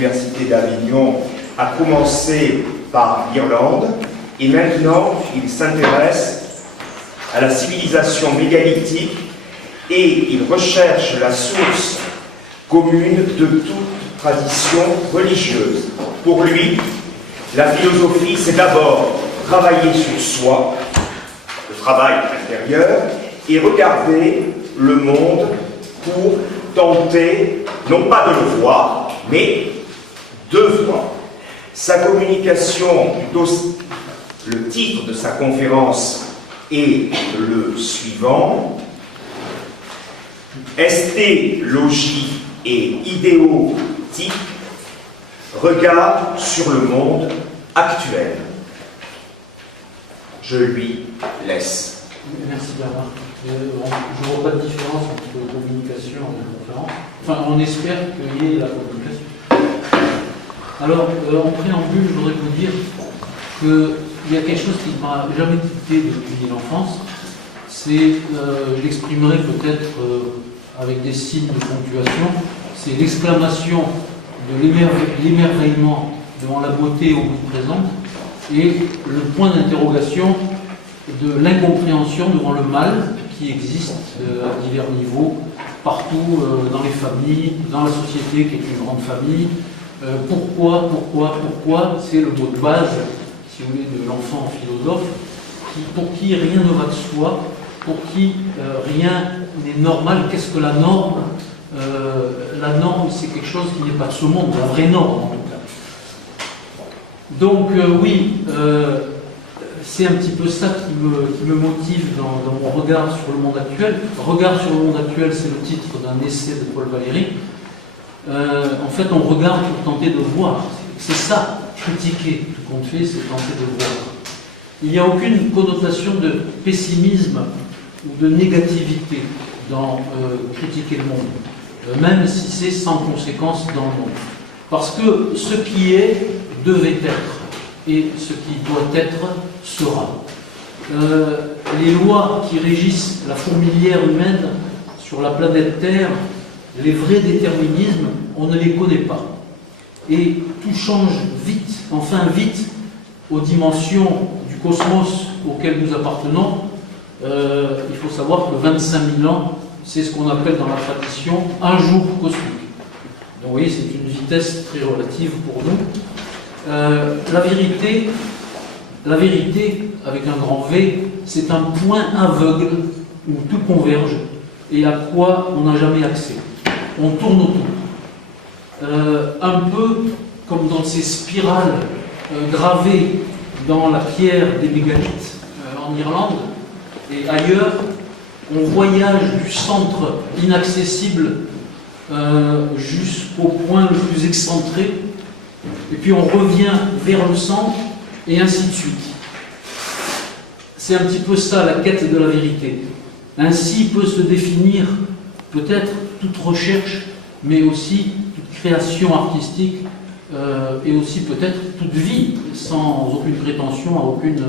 l'Université d'Avignon a commencé par l'Irlande et maintenant il s'intéresse à la civilisation mégalithique et il recherche la source commune de toute tradition religieuse. Pour lui, la philosophie, c'est d'abord travailler sur soi, le travail intérieur, et regarder le monde pour tenter, non pas de le voir, mais de voir. Sa communication, plutôt le titre de sa conférence est le suivant: Estéologie et idéotique, regard sur le monde actuel. Je lui laisse. Merci Bernard. Je ne vois pas de différence entre communication et conférence. Enfin, on espère qu'il y ait la communication. Alors, en préambule, je voudrais vous dire qu'il y a quelque chose qui ne m'a jamais quitté depuis l'enfance. C'est, je l'exprimerai peut-être avec des signes de ponctuation, c'est l'exclamation de l'émerveillement devant la beauté au bout présente et le point d'interrogation de l'incompréhension devant le mal qui existe à divers niveaux, partout dans les familles, dans la société qui est une grande famille. Pourquoi, c'est le mot de base, si vous voulez, de l'enfant philosophe, pour qui rien ne va de soi, pour qui rien n'est normal. Qu'est-ce que la norme? La norme, c'est quelque chose qui n'est pas de ce monde, la vraie norme en tout cas. Donc oui, c'est un petit peu ça qui me motive dans mon regard sur le monde actuel. Regard sur le monde actuel, c'est le titre d'un essai de Paul Valéry. En fait, on regarde pour tenter de voir. C'est ça, critiquer. Tout compte fait, c'est tenter de voir. Il n'y a aucune connotation de pessimisme ou de négativité dans critiquer le monde, même si c'est sans conséquence dans le monde. Parce que ce qui est devait être, et ce qui doit être sera. Les lois qui régissent la fourmilière humaine sur la planète Terre, les vrais déterminismes, on ne les connaît pas. Et tout change vite, enfin vite, aux dimensions du cosmos auquel nous appartenons. Il faut savoir que 25 000 ans, c'est ce qu'on appelle dans la tradition un jour cosmique. Donc vous voyez, c'est une vitesse très relative pour nous. La vérité, avec un grand V, c'est un point aveugle où tout converge et à quoi on n'a jamais accès. On tourne autour. Un peu comme dans ces spirales gravées dans la pierre des mégalithes en Irlande et ailleurs, on voyage du centre inaccessible jusqu'au point le plus excentré, et puis on revient vers le centre, et ainsi de suite. C'est un petit peu ça la quête de la vérité. Ainsi peut se définir peut-être toute recherche, mais aussi toute création artistique, et aussi peut-être toute vie, sans aucune prétention à aucune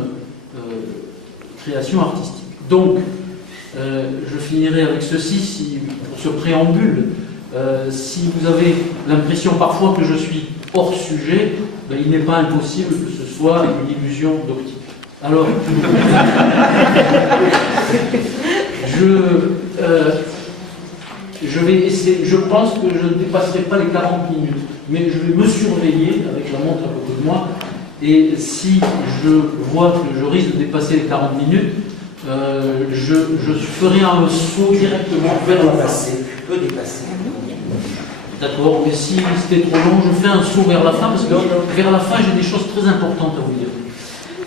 création artistique. Donc, je finirai avec ceci, pour ce préambule. Si vous avez l'impression parfois que je suis hors sujet, ben, il n'est pas impossible que ce soit une illusion d'optique. Alors, je vais essayer, je pense que je ne dépasserai pas les 40 minutes, mais je vais me surveiller avec la montre à côté de moi, et si je vois que je risque de dépasser les 40 minutes, je ferai un saut directement vers la fin. Tu peux dépasser. D'accord, mais si c'était trop long, je fais un saut vers la fin, parce que vers la fin, j'ai des choses très importantes à vous dire.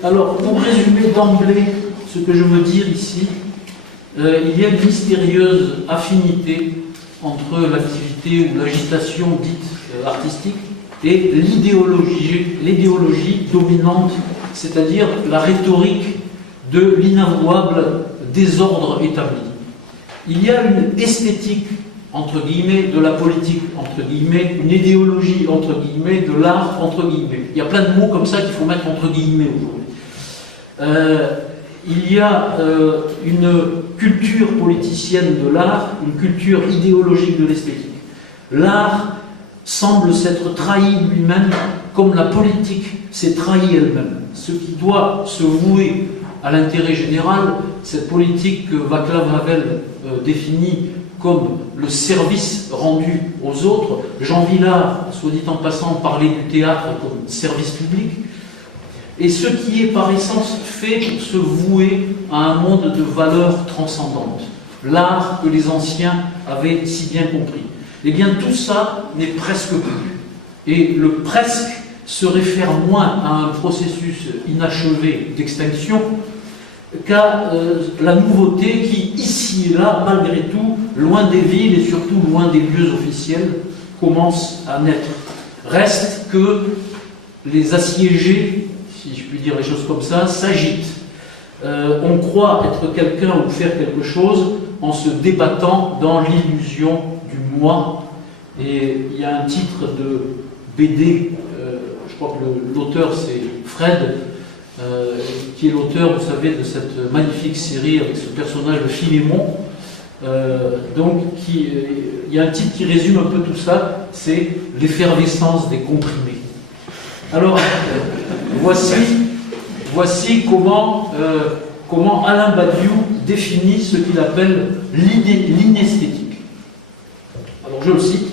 Alors, pour résumer d'emblée ce que je veux dire ici, il y a une mystérieuse affinité entre l'activité ou l'agitation dite artistique et l'idéologie dominante, c'est-à-dire la rhétorique de l'inavouable désordre établi. Il y a une esthétique, entre guillemets, de la politique, entre guillemets, une idéologie, entre guillemets, de l'art, entre guillemets. Il y a plein de mots comme ça qu'il faut mettre entre guillemets aujourd'hui. Il y a une culture politicienne de l'art, une culture idéologique de l'esthétique. L'art semble s'être trahi lui-même comme la politique s'est trahie elle-même. Ce qui doit se vouer à l'intérêt général, cette politique que Václav Havel définit comme le service rendu aux autres. Jean Vilar, soit dit en passant, parlait du théâtre comme service public. Et ce qui est par essence fait pour se vouer à un monde de valeurs transcendantes. L'art que les anciens avaient si bien compris. Eh bien, tout ça n'est presque plus. Et le presque se réfère moins à un processus inachevé d'extinction qu'à la nouveauté qui, ici et là, malgré tout, loin des villes et surtout loin des lieux officiels, commence à naître. Reste que les assiégés, si je puis dire les choses comme ça, s'agitent. On croit être quelqu'un ou faire quelque chose en se débattant dans l'illusion du moi. Et il y a un titre de BD, je crois que l'auteur c'est Fred, qui est l'auteur, vous savez, de cette magnifique série avec ce personnage de Philémon. Il y a un titre qui résume un peu tout ça, c'est l'effervescence des comprimés. Alors, voici comment Alain Badiou définit ce qu'il appelle l'inesthétique. Alors, je le cite,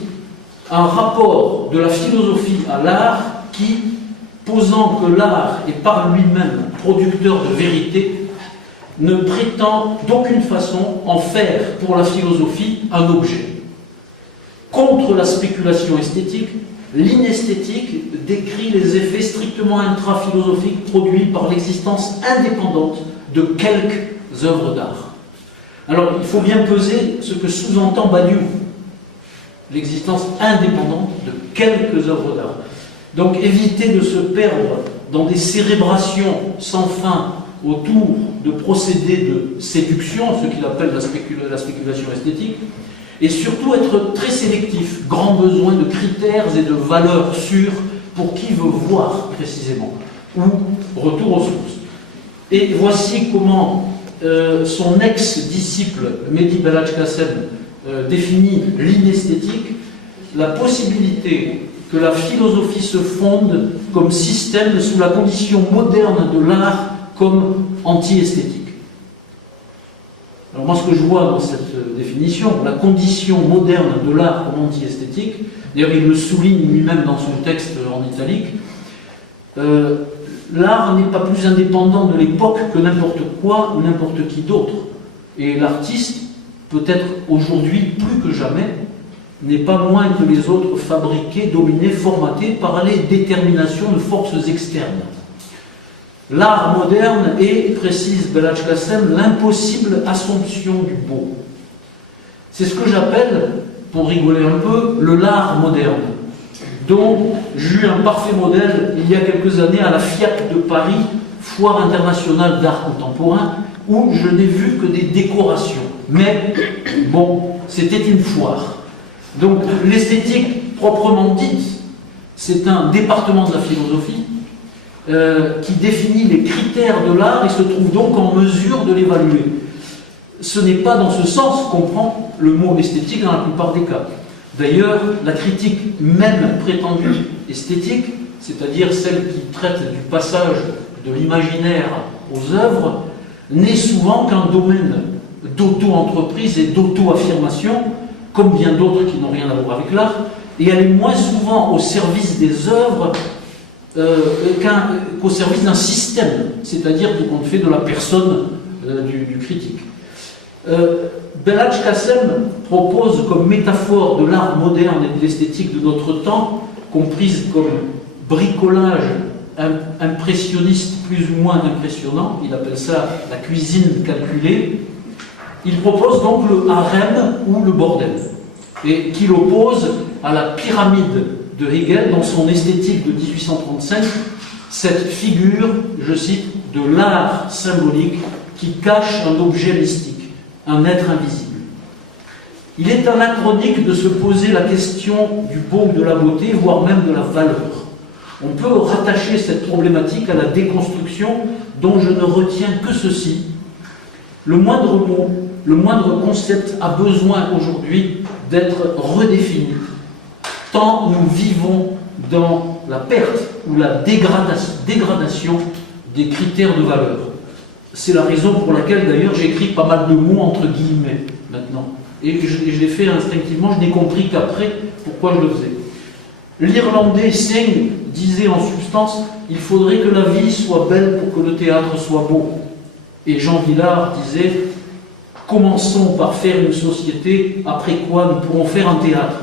un rapport de la philosophie à l'art qui, posant que l'art est par lui-même producteur de vérité, ne prétend d'aucune façon en faire pour la philosophie un objet. Contre la spéculation esthétique, l'inesthétique décrit les effets strictement intraphilosophiques produits par l'existence indépendante de quelques œuvres d'art. Alors, il faut bien peser ce que sous-entend Badiou, l'existence indépendante de quelques œuvres d'art. Donc, éviter de se perdre dans des cérébrations sans fin autour de procédés de séduction, ce qu'il appelle la spéculation esthétique, et surtout être très sélectif, grand besoin de critères et de valeurs sûres pour qui veut voir précisément, ou retour aux sources. Et voici comment son ex-disciple Mehdi Belhadj-Kassem définit l'inesthétique, la possibilité que la philosophie se fonde comme système sous la condition moderne de l'art comme anti-esthétique. Alors moi, ce que je vois dans cette définition, la condition moderne de l'art comme anti-esthétique, d'ailleurs il le souligne lui-même dans son texte en italique, l'art n'est pas plus indépendant de l'époque que n'importe quoi ou n'importe qui d'autre. Et l'artiste, peut-être aujourd'hui plus que jamais, n'est pas moins que les autres fabriqué, dominé, formaté par les déterminations de forces externes. L'art moderne est, précise Belhadj-Kassem, l'impossible assomption du beau. C'est ce que j'appelle, pour rigoler un peu, le l'art moderne, dont j'eus un parfait modèle il y a quelques années à la FIAC de Paris, Foire internationale d'art contemporain, où je n'ai vu que des décorations. Mais, bon, c'était une foire. Donc l'esthétique proprement dite, c'est un département de la philosophie qui définit les critères de l'art et se trouve donc en mesure de l'évaluer. Ce n'est pas dans ce sens qu'on prend le mot esthétique dans la plupart des cas. D'ailleurs, la critique même prétendue esthétique, c'est-à-dire celle qui traite du passage de l'imaginaire aux œuvres, n'est souvent qu'un domaine d'auto-entreprise et d'auto-affirmation, comme bien d'autres qui n'ont rien à voir avec l'art, et elle est moins souvent au service des œuvres qu'au service d'un système, c'est-à-dire tout compte fait de la personne du critique. Belhadj-Kassem propose comme métaphore de l'art moderne et de l'esthétique de notre temps, comprise comme bricolage impressionniste plus ou moins impressionnant, il appelle ça la cuisine calculée. Il propose donc le harem ou le bordel, et qu'il oppose à la pyramide de Hegel dans son esthétique de 1835, cette figure, je cite, de l'art symbolique qui cache un objet mystique, un être invisible. Il est anachronique de se poser la question du beau ou de la beauté, voire même de la valeur. On peut rattacher cette problématique à la déconstruction dont je ne retiens que ceci. Le moindre mot, le moindre concept a besoin aujourd'hui d'être redéfini. tant nous vivons dans la perte ou la dégradation des critères de valeur. C'est la raison pour laquelle d'ailleurs j'écris pas mal de mots entre guillemets maintenant. Et je l'ai fait instinctivement, je n'ai compris qu'après pourquoi je le faisais. L'Irlandais Synge disait en substance « Il faudrait que la vie soit belle pour que le théâtre soit beau ». Et Jean Vilar disait « Commençons par faire une société, après quoi nous pourrons faire un théâtre ».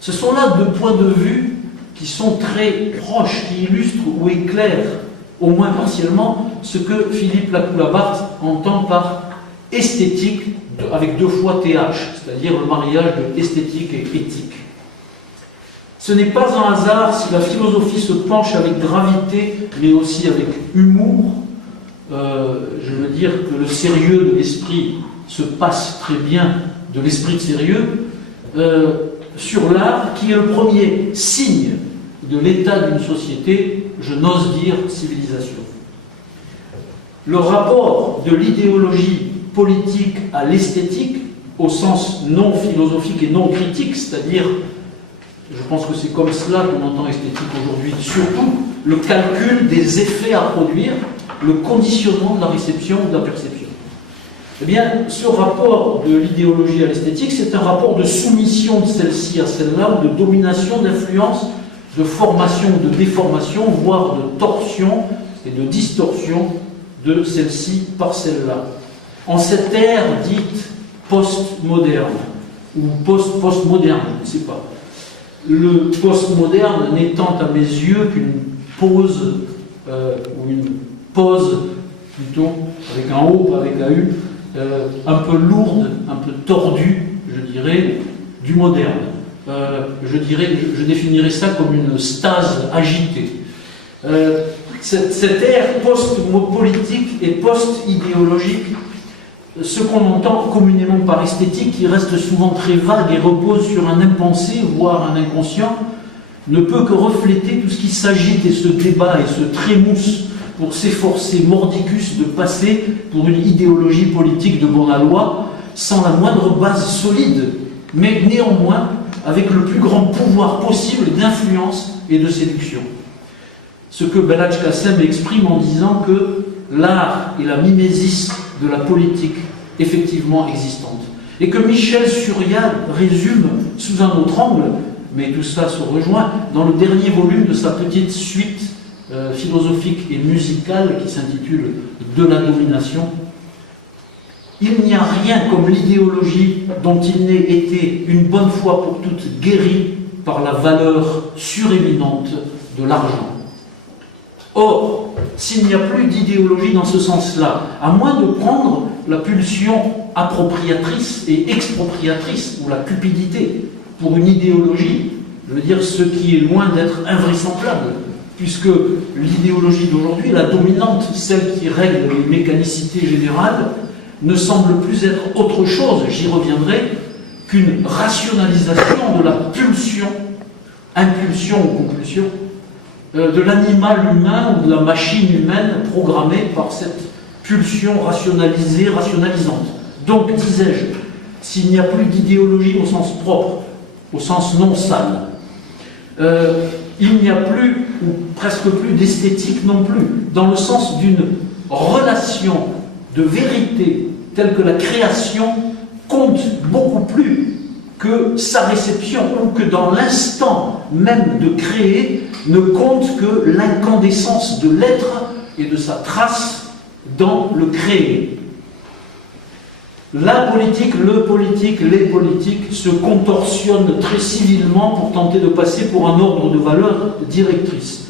Ce sont là deux points de vue qui sont très proches, qui illustrent ou éclairent, au moins partiellement, ce que Philippe Lacoue-Labarthe entend par esthétique, avec deux fois TH, c'est-à-dire le mariage de esthétique et éthique. Ce n'est pas un hasard si la philosophie se penche avec gravité, mais aussi avec humour. Je veux dire que le sérieux de l'esprit se passe très bien de l'esprit de sérieux, sur l'art, qui est le premier signe de l'état d'une société, je n'ose dire civilisation. Le rapport de l'idéologie politique à l'esthétique, au sens non philosophique et non critique, c'est-à-dire, je pense que c'est comme cela qu'on entend esthétique aujourd'hui, surtout le calcul des effets à produire, le conditionnement de la réception ou de la perception. Eh bien, ce rapport de l'idéologie à l'esthétique, c'est un rapport de soumission de celle-ci à celle-là, ou de domination, d'influence, de formation, de déformation, voire de torsion et de distorsion de celle-ci par celle-là. En cette ère dite post-moderne, ou post-postmoderne, je ne sais pas. Le post-moderne n'étant à mes yeux qu'une pause, ou une pause plutôt, avec un O, pas avec un U, un peu lourde, un peu tordue, je dirais, du moderne. Je définirais ça comme une stase agitée. Cette ère post-politique et post-idéologique, ce qu'on entend communément par esthétique, qui reste souvent très vague et repose sur un impensé, voire un inconscient, ne peut que refléter tout ce qui s'agite et se débat et se trémousse pour s'efforcer mordicus de passer pour une idéologie politique de bon aloi, sans la moindre base solide, mais néanmoins avec le plus grand pouvoir possible d'influence et de séduction. Ce que Belhadj Kassem exprime en disant que l'art est la mimésis de la politique effectivement existante. Et que Michel Surya résume sous un autre angle, mais tout ça se rejoint, dans le dernier volume de sa petite suite philosophique et musicale qui s'intitule « De la domination ». Il n'y a rien comme l'idéologie dont il n'ait été une bonne fois pour toutes guéri par la valeur suréminente de l'argent. Or, s'il n'y a plus d'idéologie dans ce sens-là, à moins de prendre la pulsion appropriatrice et expropriatrice, ou la cupidité, pour une idéologie, je veux dire ce qui est loin d'être invraisemblable, puisque l'idéologie d'aujourd'hui, la dominante, celle qui règle les mécanicités générales, ne semble plus être autre chose, j'y reviendrai, qu'une rationalisation de la pulsion, impulsion ou compulsion, de l'animal humain ou de la machine humaine programmée par cette pulsion rationalisée, rationalisante. Donc, disais-je, s'il n'y a plus d'idéologie au sens propre, au sens non sale, il n'y a plus, ou presque plus, d'esthétique non plus, dans le sens d'une relation de vérité telle que la création compte beaucoup plus que sa réception, ou que dans l'instant même de créer ne compte que l'incandescence de l'être et de sa trace dans le créé. La politique, le politique, les politiques se contorsionnent très civilement pour tenter de passer pour un ordre de valeurs directrices.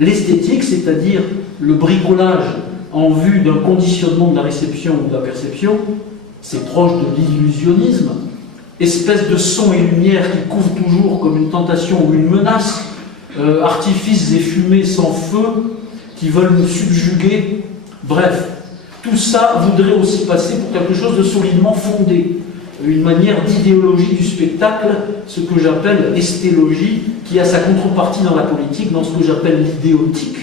L'esthétique, c'est-à-dire le bricolage en vue d'un conditionnement de la réception ou de la perception, c'est proche de l'illusionnisme, espèce de son et lumière qui couvre toujours comme une tentation ou une menace, artifices et fumées sans feu qui veulent nous subjuguer. Bref, tout ça voudrait aussi passer pour quelque chose de solidement fondé, une manière d'idéologie du spectacle, ce que j'appelle estélogie, qui a sa contrepartie dans la politique, dans ce que j'appelle l'idéotique.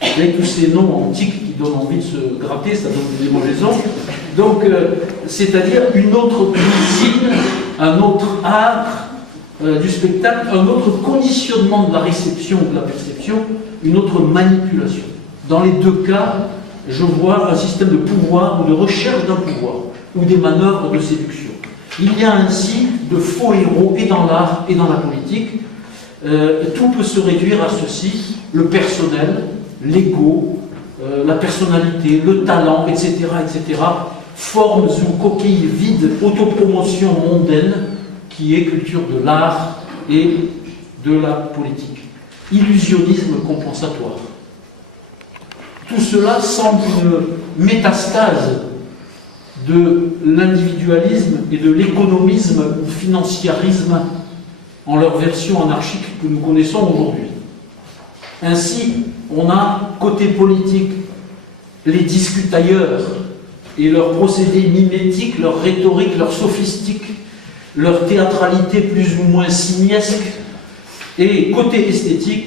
Avec tous ces noms antiques qui donnent envie de se gratter, ça donne des démangeaisons. Donc, c'est-à-dire une autre cuisine, un autre art, du spectacle un autre conditionnement de la réception ou de la perception, une autre manipulation. Dans les deux cas, je vois un système de pouvoir ou de recherche d'un pouvoir, ou des manœuvres de séduction. Il y a ainsi de faux héros et dans l'art et dans la politique. Tout peut se réduire à ceci: le personnel, l'ego, la personnalité, le talent, etc., etc., formes ou coquilles vides, autopromotion mondaine, qui est culture de l'art et de la politique. Illusionnisme compensatoire. Tout cela semble une métastase de l'individualisme et de l'économisme ou financiarisme en leur version anarchique que nous connaissons aujourd'hui. Ainsi, on a, côté politique, les discutailleurs et leurs procédés mimétiques, leur rhétorique, leur sophistique, leur théâtralité plus ou moins simiesque, et côté esthétique,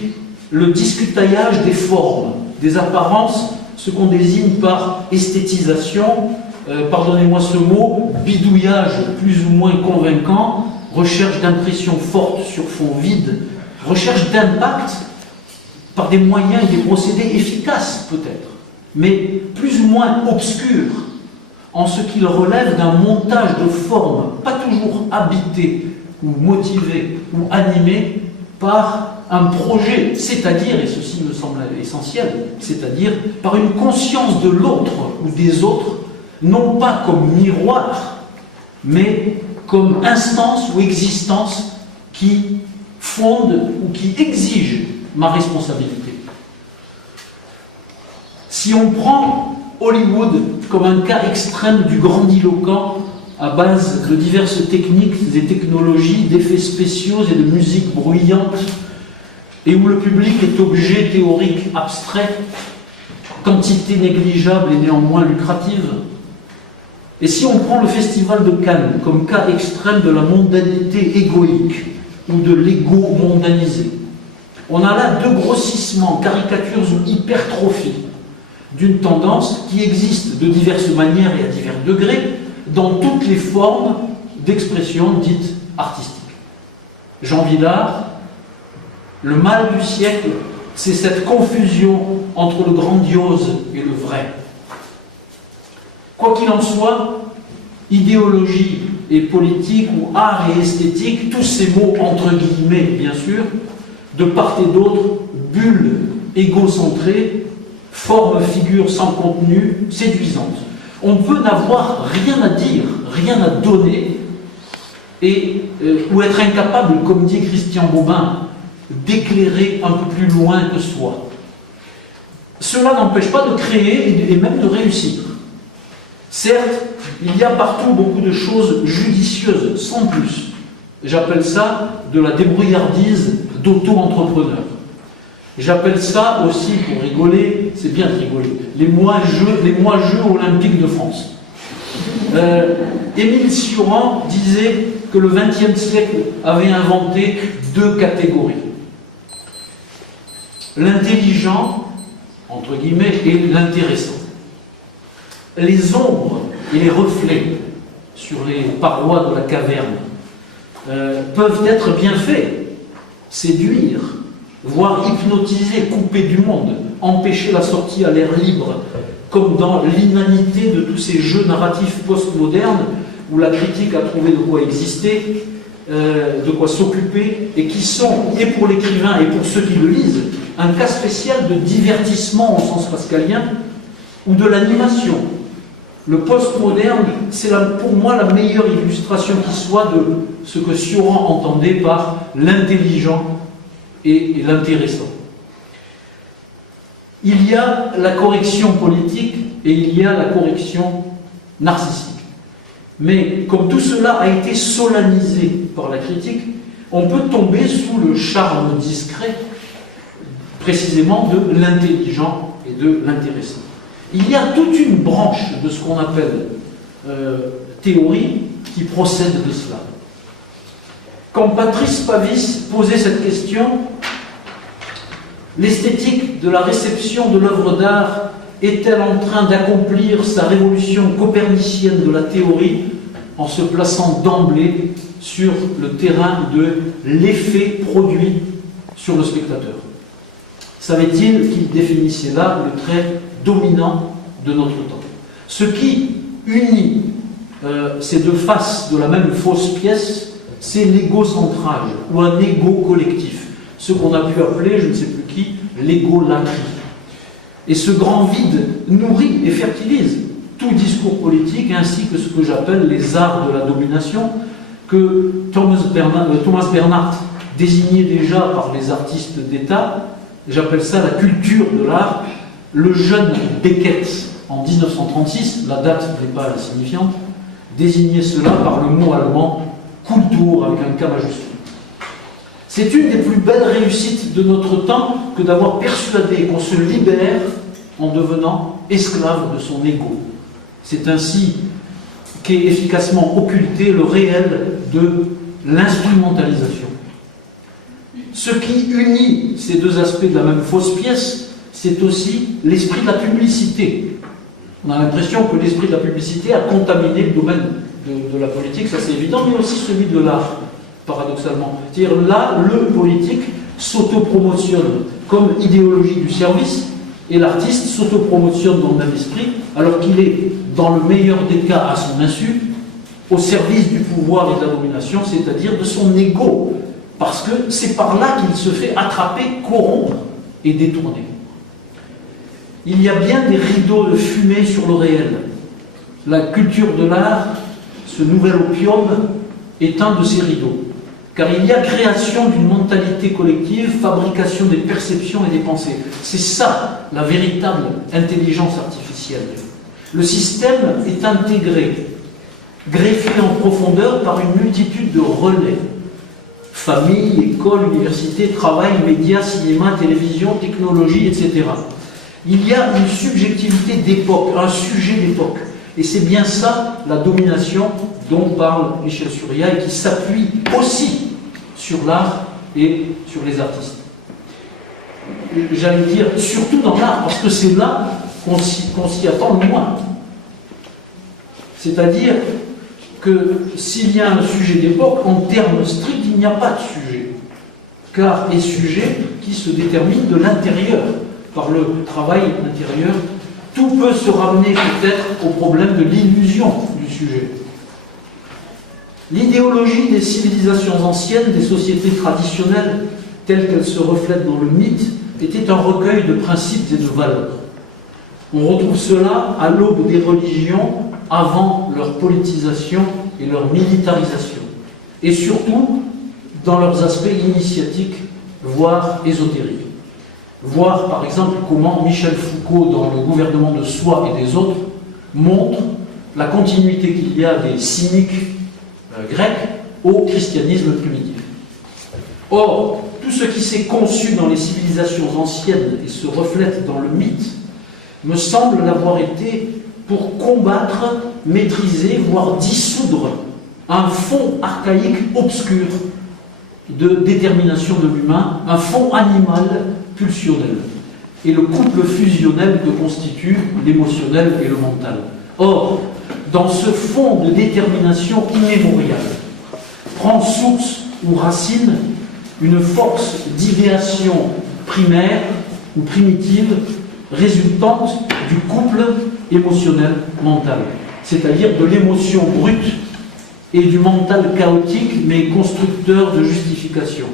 le discutaillage des formes, des apparences, ce qu'on désigne par esthétisation, pardonnez-moi ce mot, bidouillage plus ou moins convaincant, recherche d'impression forte sur fond vide, recherche d'impact par des moyens et des procédés efficaces peut-être, mais plus ou moins obscurs, en ce qu'il relève d'un montage de formes, pas toujours habité ou motivé ou animé par un projet, c'est-à-dire, et ceci me semble essentiel, c'est-à-dire par une conscience de l'autre ou des autres, non pas comme miroir, mais comme instance ou existence qui fonde ou qui exige ma responsabilité. Si on prend Hollywood comme un cas extrême du grandiloquent à base de diverses techniques et technologies, d'effets spéciaux et de musique bruyante, et où le public est objet théorique abstrait, quantité négligeable et néanmoins lucrative, et si on prend le Festival de Cannes comme cas extrême de la mondanité égoïque ou de l'ego mondanisé, on a là deux grossissements, caricatures ou hypertrophies d'une tendance qui existe de diverses manières et à divers degrés dans toutes les formes d'expression dites artistiques. Jean Vilar, le mal du siècle, c'est cette confusion entre le grandiose et le vrai. Quoi qu'il en soit, idéologie et politique ou art et esthétique, tous ces mots entre guillemets bien sûr, de part et d'autre, bulles égocentrées, forme, figure sans contenu, séduisante. On peut n'avoir rien à dire, rien à donner, et, ou être incapable, comme dit Christian Bobin, d'éclairer un peu plus loin que soi. Cela n'empêche pas de créer et même de réussir. Certes, il y a partout beaucoup de choses judicieuses, sans plus. J'appelle ça de la débrouillardise d'auto-entrepreneur. J'appelle ça aussi, pour rigoler, c'est bien de rigoler, les mois-jeux olympiques de France. Émile Cioran disait que le XXe siècle avait inventé deux catégories. L'intelligent, entre guillemets, et l'intéressant. Les ombres et les reflets sur les parois de la caverne peuvent être bien faits, séduire, voire hypnotiser, couper du monde, empêcher la sortie à l'air libre, comme dans l'inanité de tous ces jeux narratifs postmodernes où la critique a trouvé de quoi exister, de quoi s'occuper, et qui sont, et pour l'écrivain et pour ceux qui le lisent, un cas spécial de divertissement au sens pascalien, ou de l'animation. Le postmoderne, c'est pour moi la meilleure illustration qui soit de ce que Cioran entendait par l'intelligent et l'intéressant. Il y a la correction politique et il y a la correction narcissique. Mais comme tout cela a été solennisé par la critique, on peut tomber sous le charme discret, précisément de l'intelligent et de l'intéressant. Il y a toute une branche de ce qu'on appelle théorie qui procède de cela. Quand Patrice Pavis posait cette question, l'esthétique de la réception de l'œuvre d'art est-elle en train d'accomplir sa révolution copernicienne de la théorie en se plaçant d'emblée sur le terrain de l'effet produit sur le spectateur. Savait-il qu'il définissait là le trait dominant de notre temps? Ce qui unit ces deux faces de la même fausse pièce, c'est l'égocentrage ou un égo collectif, ce qu'on a pu appeler, je ne sais plus qui, l'égolatrie. Et ce grand vide nourrit et fertilise tout discours politique ainsi que ce que j'appelle les arts de la domination, que Thomas Bernhardt désignait déjà par les artistes d'État. J'appelle ça la culture de l'art. Le jeune Beckett, en 1936, la date n'est pas insignifiante, désignait cela par le mot allemand Kultur avec un K majuscule. C'est une des plus belles réussites de notre temps que d'avoir persuadé qu'on se libère en devenant esclave de son ego. C'est ainsi qu'est efficacement occulté le réel de l'instrumentalisation. Ce qui unit ces deux aspects de la même fausse pièce, c'est aussi l'esprit de la publicité. On a l'impression que l'esprit de la publicité a contaminé le domaine de la politique, ça c'est évident, mais aussi celui de l'art, paradoxalement. C'est-à-dire là, le politique s'autopromotionne comme idéologie du service, et l'artiste s'autopromotionne dans le même esprit, alors qu'il est, dans le meilleur des cas, à son insu, au service du pouvoir et de la domination, c'est-à-dire de son ego, parce que c'est par là qu'il se fait attraper, corrompre et détourner. Il y a bien des rideaux de fumée sur le réel. La culture de l'art, ce nouvel opium, est un de ces rideaux. Car il y a création d'une mentalité collective, fabrication des perceptions et des pensées. C'est ça, la véritable intelligence artificielle. Le système est intégré, greffé en profondeur par une multitude de relais. Famille, école, université, travail, médias, cinéma, télévision, technologie, etc. Il y a une subjectivité d'époque, un sujet d'époque. Et c'est bien ça, la domination dont parle Michel Surya et qui s'appuie aussi sur l'art et sur les artistes. J'allais dire, surtout dans l'art, parce que c'est là qu'on s'y attend le moins. C'est-à-dire que s'il y a un sujet d'époque, en termes stricts, il n'y a pas de sujet. Car les sujets qui se déterminent de l'intérieur, par le travail intérieur, tout peut se ramener peut-être au problème de l'illusion du sujet. L'idéologie des civilisations anciennes, des sociétés traditionnelles, telles qu'elles se reflètent dans le mythe, était un recueil de principes et de valeurs. On retrouve cela à l'aube des religions, avant leur politisation et leur militarisation, et surtout dans leurs aspects initiatiques, voire ésotériques. Voir par exemple comment Michel Foucault, dans Le gouvernement de soi et des autres, montre la continuité qu'il y a des cyniques grecs au christianisme primitif. Or, tout ce qui s'est conçu dans les civilisations anciennes et se reflète dans le mythe me semble l'avoir été pour combattre, maîtriser, voire dissoudre un fond archaïque obscur de détermination de l'humain, un fond animal pulsionnel, et le couple fusionnel que constitue l'émotionnel et le mental. Or, dans ce fond de détermination immémoriale, prend source ou racine une force d'idéation primaire ou primitive résultante du couple émotionnel mental, c'est-à-dire de l'émotion brute et du mental chaotique mais constructeur de justification.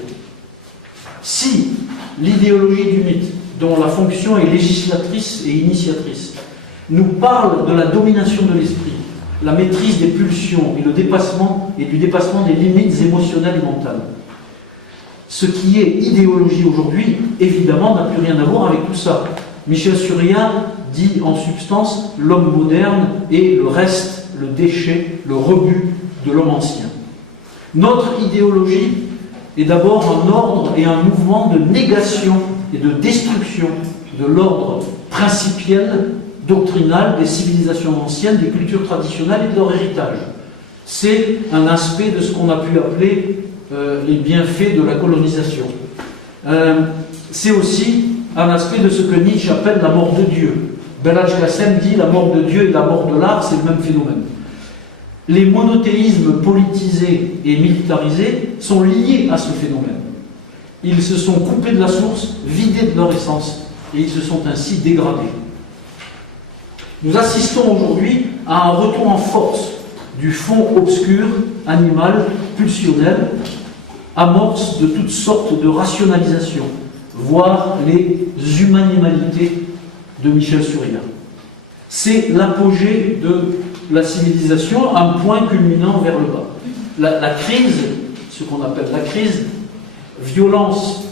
Si l'idéologie du mythe, dont la fonction est législatrice et initiatrice, nous parle de la domination de l'esprit, la maîtrise des pulsions et du dépassement des limites émotionnelles et mentales, ce qui est idéologie aujourd'hui, évidemment, n'a plus rien à voir avec tout ça. Michel Surya dit en substance l'homme moderne est le reste, le déchet, le rebut de l'homme ancien. Notre idéologie est d'abord un ordre et un mouvement de négation et de destruction de l'ordre principiel, doctrinal des civilisations anciennes, des cultures traditionnelles et de leur héritage. C'est un aspect de ce qu'on a pu appeler les bienfaits de la colonisation. C'est aussi un aspect de ce que Nietzsche appelle la mort de Dieu. Belhadj Kassem dit la mort de Dieu et la mort de l'art, c'est le même phénomène. les monothéismes politisés et militarisés sont liés à ce phénomène. Ils se sont coupés de la source, vidés de leur essence, et ils se sont ainsi dégradés. Nous assistons aujourd'hui à un retour en force du fond obscur, animal, pulsionnel, amorce de toutes sortes de rationalisations, voire les humanimalités de Michel Surya. C'est l'apogée de la civilisation, un point culminant vers le bas. La crise, ce qu'on appelle la crise, violence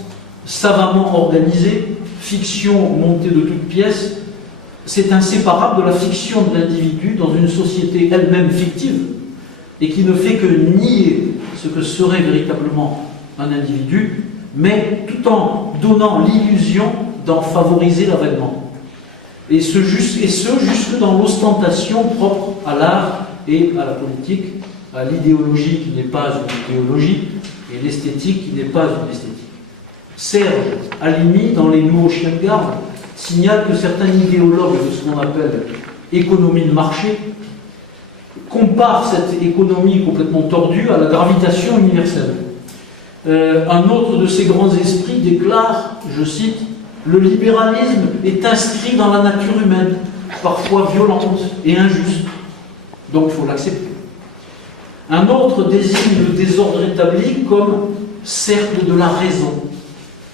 savamment organisée, fiction montée de toutes pièces, c'est inséparable de la fiction de l'individu dans une société elle-même fictive et qui ne fait que nier ce que serait véritablement un individu, mais tout en donnant l'illusion d'en favoriser l'avènement. Et ce jusque dans l'ostentation propre à l'art et à la politique, à l'idéologie qui n'est pas une idéologie et l'esthétique qui n'est pas une esthétique. Serge Alimi, dans Les Nouveaux Chiens de garde, signale que certains idéologues de ce qu'on appelle économie de marché comparent cette économie complètement tordue à la gravitation universelle. Un autre de ces grands esprits déclare, je cite, « Le libéralisme est inscrit dans la nature humaine, parfois violente et injuste, donc il faut l'accepter. » Un autre désigne le désordre établi comme cercle de la raison.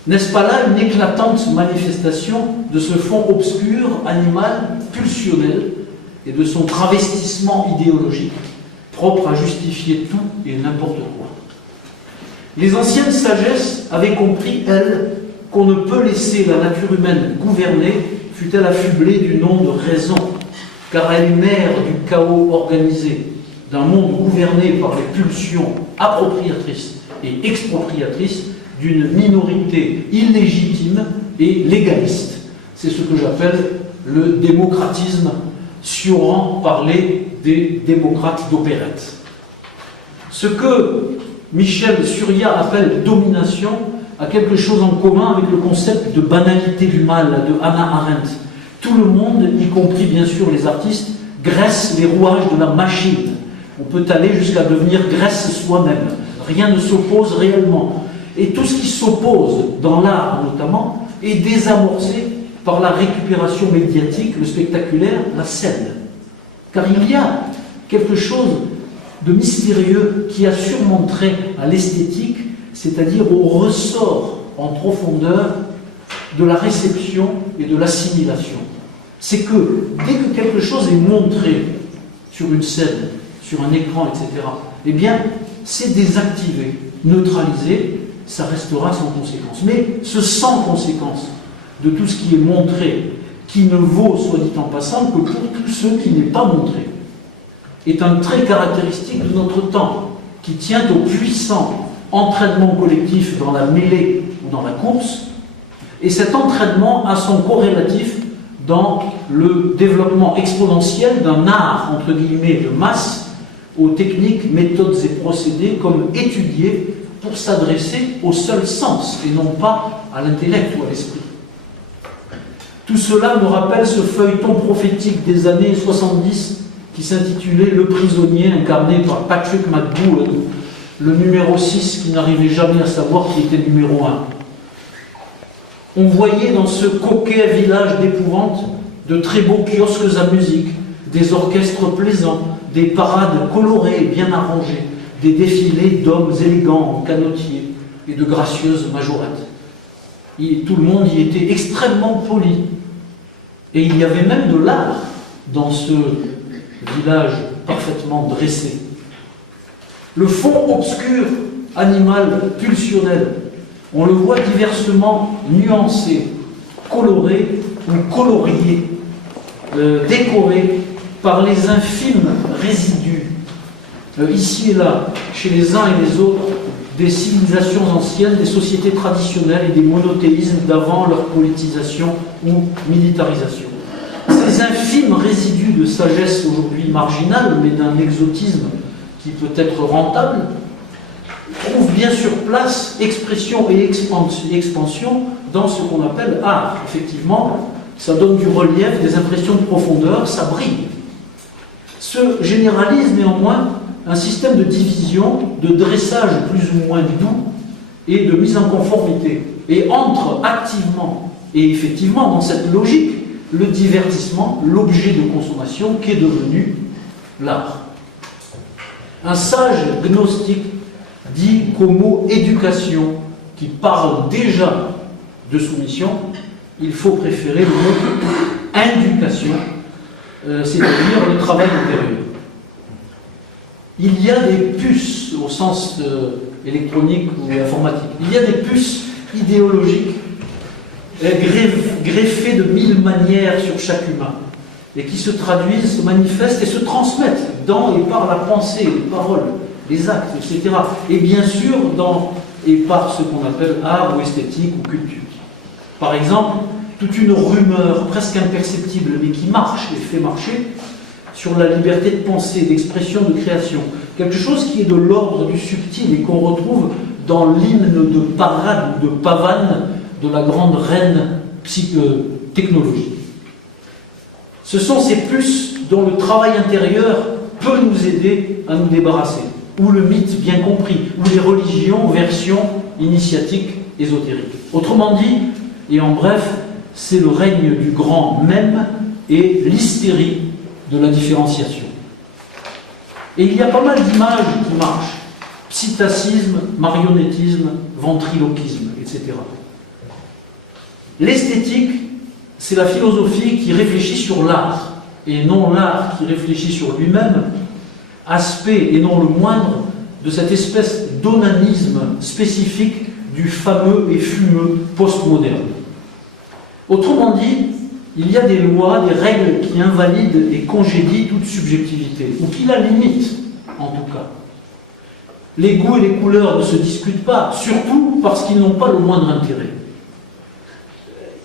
N'est-ce pas là une éclatante manifestation de ce fond obscur, animal, pulsionnel, et de son travestissement idéologique, propre à justifier tout et n'importe quoi? Les anciennes sagesses avaient compris, elles, qu'on ne peut laisser la nature humaine gouverner, fût-elle affublée du nom de raison, car elle est mère du chaos organisé, d'un monde gouverné par les pulsions appropriatrices et expropriatrices d'une minorité illégitime et légaliste. C'est ce que j'appelle le démocratisme. Sioran parlait des démocrates d'opérette. Ce que Michel Surya appelle domination a quelque chose en commun avec le concept de banalité du mal de Hannah Arendt. Tout le monde, y compris bien sûr les artistes, graisse les rouages de la machine. On peut aller jusqu'à devenir graisse soi-même. Rien ne s'oppose réellement. Et tout ce qui s'oppose, dans l'art notamment, est désamorcé par la récupération médiatique, le spectaculaire, la scène. Car il y a quelque chose de mystérieux qui a surmonté à l'esthétique, c'est-à-dire au ressort en profondeur de la réception et de l'assimilation. C'est que dès que quelque chose est montré sur une scène, sur un écran, etc., eh bien, c'est désactivé, neutralisé, ça restera sans conséquence. Mais ce sans conséquence de tout ce qui est montré, qui ne vaut, soit dit en passant, que pour tout ce qui n'est pas montré, est un trait caractéristique de notre temps, qui tient au puissant entraînement collectif dans la mêlée ou dans la course, et cet entraînement a son corrélatif dans le développement exponentiel d'un art, entre guillemets, de masse, aux techniques, méthodes et procédés comme étudiés pour s'adresser au seul sens, et non pas à l'intellect ou à l'esprit. Tout cela me rappelle ce feuilleton prophétique des années 70 qui s'intitulait « Le prisonnier », incarné par Patrick McGowan, le numéro 6 qui n'arrivait jamais à savoir qui était numéro 1. On voyait dans ce coquet village d'épouvante de très beaux kiosques à musique, des orchestres plaisants, des parades colorées et bien arrangées, des défilés d'hommes élégants en canotiers et de gracieuses majorettes. Tout le monde y était extrêmement poli. Et il y avait même de l'art dans ce village parfaitement dressé. Le fond obscur, animal, pulsionnel, on le voit diversement nuancé, coloré ou colorié, décoré par les infimes résidus, ici et là, chez les uns et les autres, des civilisations anciennes, des sociétés traditionnelles et des monothéismes d'avant leur politisation ou militarisation. Ces infimes résidus de sagesse aujourd'hui marginale, mais d'un exotisme qui peut être rentable, trouvent bien sur place expression et expansion dans ce qu'on appelle art. Effectivement, ça donne du relief, des impressions de profondeur, ça brille. se généralise néanmoins un système de division, de dressage plus ou moins doux et de mise en conformité. Et entre activement et effectivement dans cette logique le divertissement, l'objet de consommation qu'est devenu l'art. Un sage gnostique dit qu'au mot éducation, qui parle déjà de soumission, il faut préférer le mot inducation, c'est-à-dire le travail intérieur. Il y a des puces, au sens électronique ou informatique, il y a des puces idéologiques greffées de 1000 manières sur chaque humain, et qui se traduisent, se manifestent et se transmettent dans et par la pensée, les paroles, les actes, etc. Et bien sûr dans et par ce qu'on appelle art ou esthétique ou culture. Par exemple, toute une rumeur presque imperceptible, mais qui marche et fait marcher, sur la liberté de pensée, d'expression, de création. Quelque chose qui est de l'ordre du subtil et qu'on retrouve dans l'hymne de parade ou de pavane de la grande reine technologie. Ce sont ces puces dont le travail intérieur peut nous aider à nous débarrasser, ou le mythe bien compris, ou les religions, versions initiatiques, ésotériques. Autrement dit, et en bref, c'est le règne du grand même et l'hystérie de la différenciation. Et il y a pas mal d'images qui marchent. Psittacisme, marionnettisme, ventriloquisme, etc. L'esthétique, c'est la philosophie qui réfléchit sur l'art, et non l'art qui réfléchit sur lui-même, aspect, et non le moindre, de cette espèce d'onanisme spécifique du fameux et fumeux postmoderne. Autrement dit, il y a des lois, des règles qui invalident et congédient toute subjectivité, ou qui la limitent, en tout cas. Les goûts et les couleurs ne se discutent pas, surtout parce qu'ils n'ont pas le moindre intérêt.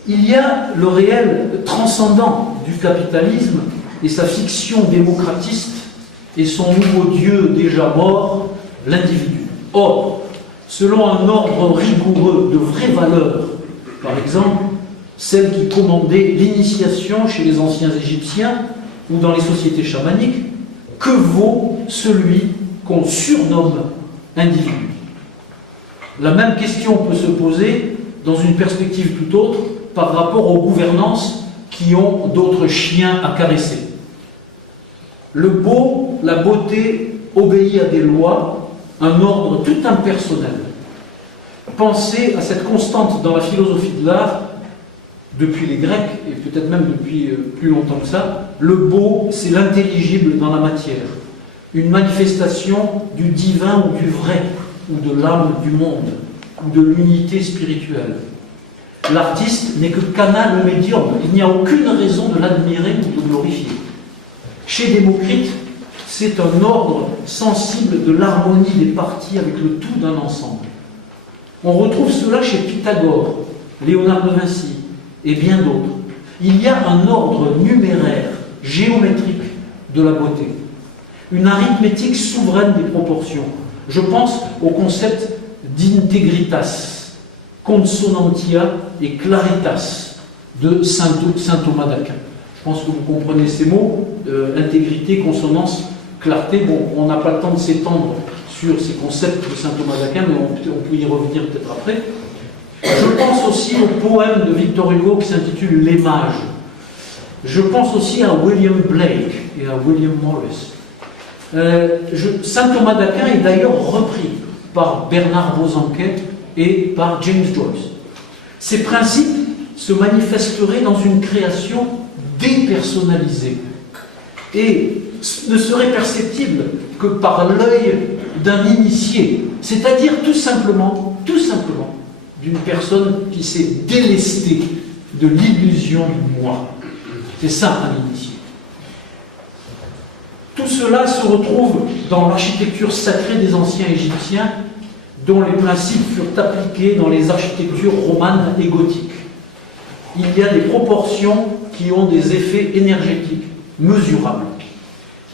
Il y a le réel transcendant du capitalisme et sa fiction démocratiste et son nouveau dieu déjà mort, l'individu. Or, selon un ordre rigoureux de vraies valeurs, par exemple, celle qui commandait l'initiation chez les anciens Égyptiens ou dans les sociétés chamaniques, que vaut celui qu'on surnomme individu? La même question peut se poser dans une perspective tout autre par rapport aux gouvernances qui ont d'autres chiens à caresser. Le beau, la beauté obéit à des lois, un ordre tout impersonnel. Pensez à cette constante dans la philosophie de l'art depuis les Grecs, et peut-être même depuis plus longtemps que ça. Le beau, c'est l'intelligible dans la matière, une manifestation du divin ou du vrai, ou de l'âme du monde, ou de l'unité spirituelle. L'artiste n'est que canal ou médium, il n'y a aucune raison de l'admirer ou de glorifier. Chez Démocrite, c'est un ordre sensible de l'harmonie des parties avec le tout d'un ensemble. On retrouve cela chez Pythagore, Léonard de Vinci et bien d'autres. Il y a un ordre numéraire, géométrique de la beauté, une arithmétique souveraine des proportions. Je pense au concept d'integritas, consonantia et claritas de saint Thomas d'Aquin. Je pense que vous comprenez ces mots, intégrité, consonance, clarté. Bon, on n'a pas le temps de s'étendre sur ces concepts de saint Thomas d'Aquin, mais on peut y revenir peut-être après. Je pense aussi au poème de Victor Hugo qui s'intitule Les Mages. Je pense aussi à William Blake et à William Morris. Saint Thomas d'Aquin est d'ailleurs repris par Bernard Bosanquet et par James Joyce. Ces principes se manifesteraient dans une création dépersonnalisée et ne seraient perceptibles que par l'œil d'un initié, c'est-à-dire tout simplement, d'une personne qui s'est délestée de l'illusion du moi. C'est ça un initié. Tout cela se retrouve dans l'architecture sacrée des anciens Égyptiens, dont les principes furent appliqués dans les architectures romanes et gothiques. Il y a des proportions qui ont des effets énergétiques mesurables.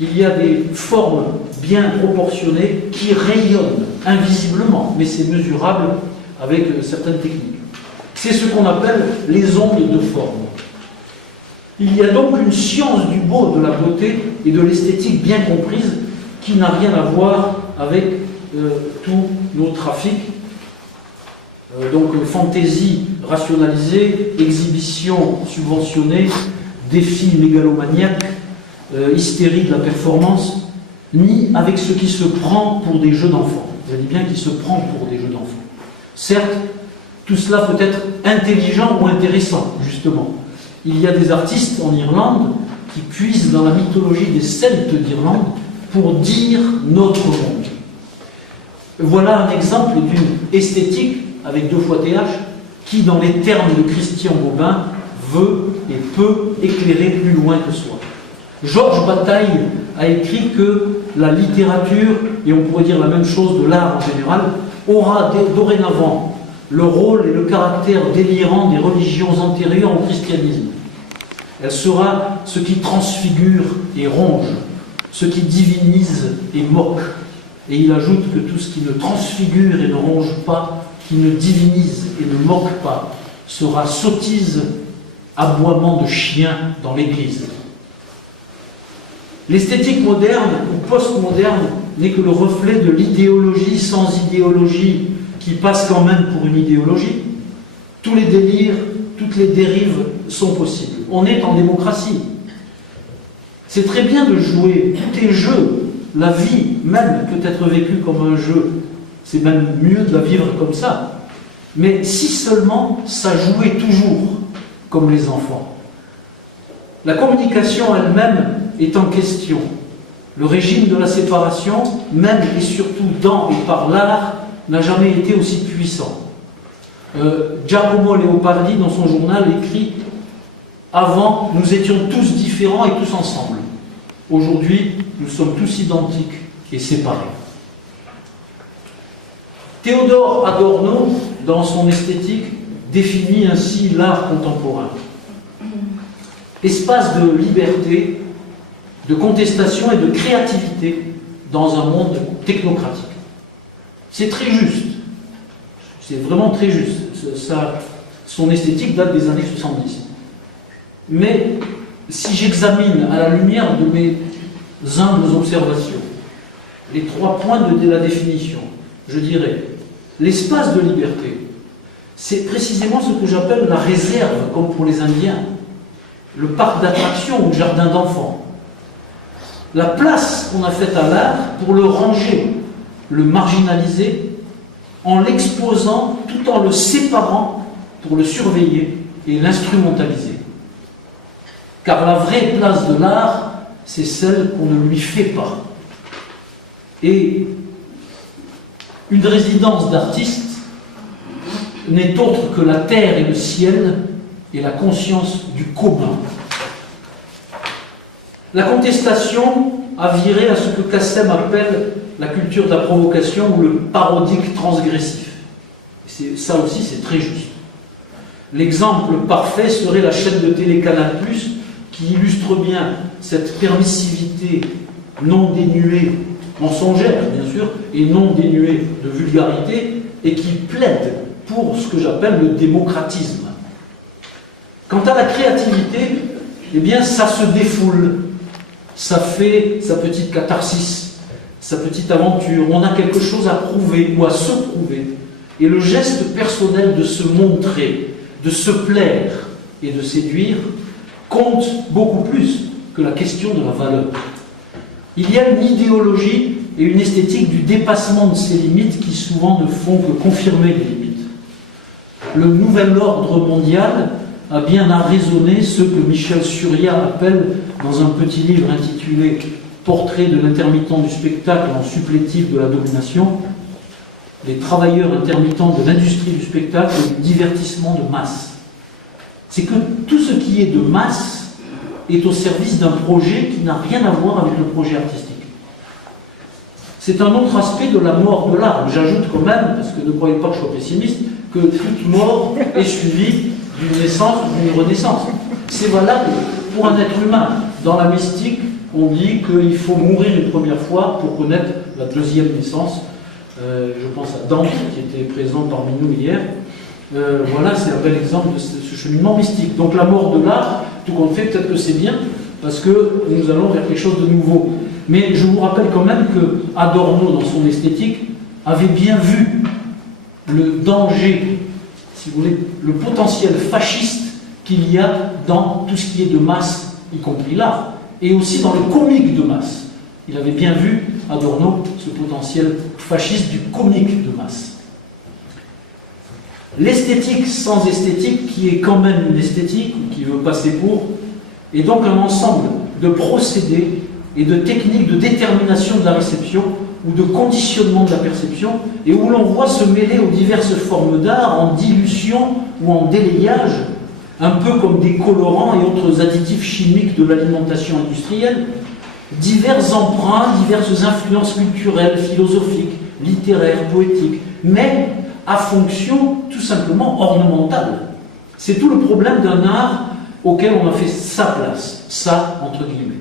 Il y a des formes bien proportionnées qui rayonnent invisiblement, mais c'est mesurable avec certaines techniques. C'est ce qu'on appelle les ondes de forme. Il y a donc une science du beau, de la beauté, et de l'esthétique bien comprise qui n'a rien à voir avec tous nos trafics. Donc fantaisie rationalisée, exhibition subventionnée, défi mégalomaniaque, hystérie de la performance, ni avec ce qui se prend pour des jeux d'enfants. Vous allez bien qui se prend pour des jeux d'enfants. Certes, tout cela peut être intelligent ou intéressant, justement. Il y a des artistes en Irlande qui puisent dans la mythologie des Celtes d'Irlande pour dire notre monde. Voilà un exemple d'une esthétique, avec 2 fois TH, qui, dans les termes de Christian Bobin, veut et peut éclairer plus loin que soi. Georges Bataille a écrit que la littérature, et on pourrait dire la même chose de l'art en général, aura dorénavant le rôle et le caractère délirant des religions antérieures au christianisme. Elle sera ce qui transfigure et ronge, ce qui divinise et moque. Et il ajoute que tout ce qui ne transfigure et ne ronge pas, qui ne divinise et ne moque pas, sera sottise, aboiement de chien dans l'Église. L'esthétique moderne ou postmoderne n'est que le reflet de l'idéologie sans idéologie qui passe quand même pour une idéologie. Tous les délires, toutes les dérives sont possibles. On est en démocratie. C'est très bien de jouer, tout est jeu. La vie même peut être vécue comme un jeu. C'est même mieux de la vivre comme ça. Mais si seulement ça jouait toujours comme les enfants. La communication elle-même est en question. Le régime de la séparation, même et surtout dans et par l'art, n'a jamais été aussi puissant. Giacomo Leopardi, dans son journal, écrit « Avant, nous étions tous différents et tous ensemble. Aujourd'hui, nous sommes tous identiques et séparés. » Théodore Adorno, dans son esthétique, définit ainsi l'art contemporain. Espace de liberté, de contestation et de créativité dans un monde technocratique. C'est très juste. C'est vraiment très juste. Son esthétique date des années 70. Mais si j'examine à la lumière de mes humbles observations les 3 points de la définition, je dirais l'espace de liberté, c'est précisément ce que j'appelle la réserve, comme pour les Indiens, le parc d'attractions ou le jardin d'enfants. La place qu'on a faite à l'art pour le ranger, le marginaliser, en l'exposant tout en le séparant pour le surveiller et l'instrumentaliser. Car la vraie place de l'art, c'est celle qu'on ne lui fait pas. Et une résidence d'artiste n'est autre que la terre et le ciel et la conscience du commun. La contestation a viré à ce que Kassem appelle la culture de la provocation ou le parodique transgressif. Ça aussi, c'est très juste. L'exemple parfait serait la chaîne de télé Canal+, qui illustre bien cette permissivité non dénuée, mensongère bien sûr, et non dénuée de vulgarité, et qui plaide pour ce que j'appelle le démocratisme. Quant à la créativité, eh bien ça se défoule, ça fait sa petite catharsis, sa petite aventure, on a quelque chose à prouver ou à se prouver. Et le geste personnel de se montrer, de se plaire et de séduire compte beaucoup plus que la question de la valeur. Il y a une idéologie et une esthétique du dépassement de ces limites qui souvent ne font que confirmer les limites. Le nouvel ordre mondial a bien à raisonner ce que Michel Surya appelle dans un petit livre intitulé « Portrait de l'intermittent du spectacle en supplétif de la domination », les travailleurs intermittents de l'industrie du spectacle et du divertissement de masse. C'est que tout ce qui est de masse est au service d'un projet qui n'a rien à voir avec le projet artistique. C'est un autre aspect de la mort de l'art. J'ajoute quand même, parce que ne croyez pas que je sois pessimiste, que toute mort est suivie d'une naissance ou d'une renaissance. C'est valable pour un être humain. Dans la mystique, on dit qu'il faut mourir une première fois pour connaître la deuxième naissance. Je pense à Dante, qui était présent parmi nous hier. Voilà, c'est un bel exemple de ce cheminement mystique. Donc la mort de l'art, tout compte fait, peut-être que c'est bien, parce que nous allons vers quelque chose de nouveau. Mais je vous rappelle quand même que Adorno, dans son esthétique, avait bien vu le danger, si vous voulez, le potentiel fasciste qu'il y a dans tout ce qui est de masse, y compris l'art, et aussi dans le comique de masse. Il avait bien vu, Adorno, ce potentiel fasciste du comique de masse. L'esthétique sans esthétique, qui est quand même une esthétique, ou qui veut passer pour, est donc un ensemble de procédés et de techniques de détermination de la réception ou de conditionnement de la perception, et où l'on voit se mêler aux diverses formes d'art en dilution ou en délayage, un peu comme des colorants et autres additifs chimiques de l'alimentation industrielle, divers emprunts, diverses influences culturelles, philosophiques, littéraires, poétiques, mais à fonction tout simplement ornementale. C'est tout le problème d'un art auquel on a fait sa place, ça entre guillemets.